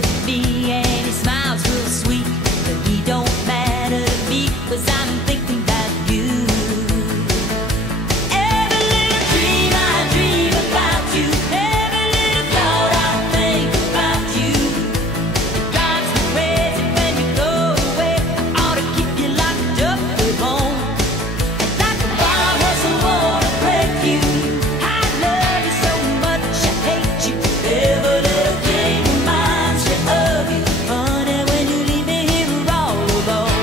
with me and he smiles real sweet, but he don't matter to me 'cause I'm thinking about you. Every little dream I dream about you, every little thought I think about you. It drives me crazy when you go away. I ought to keep you locked up at home. And like a bomb doesn't wanna break you, I love you so much I hate you. Every little thing reminds me of you, honey, when you leave me here all alone.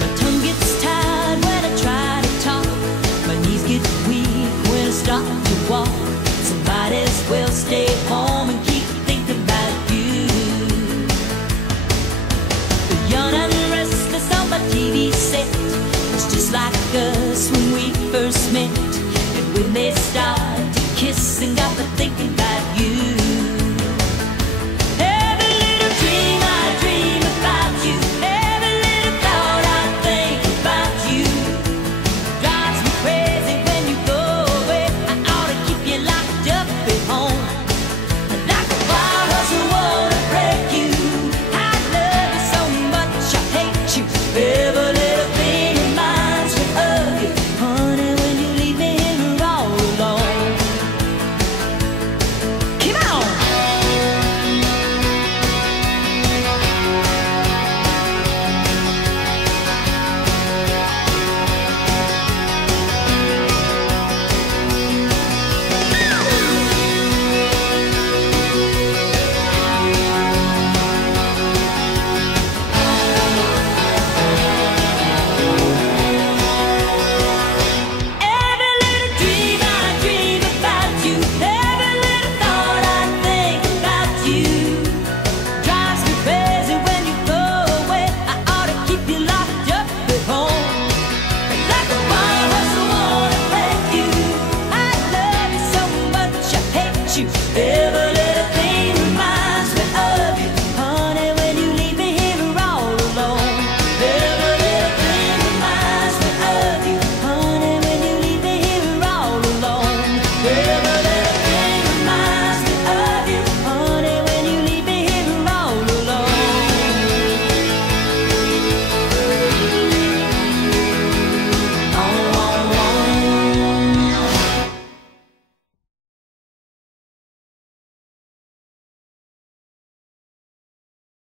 My tongue gets tired when I try to talk, my knees get weak when I start to walk. So might as well stay home and keep thinking about you. Young and restless on my TV set, it's just like us when we first met, and when they start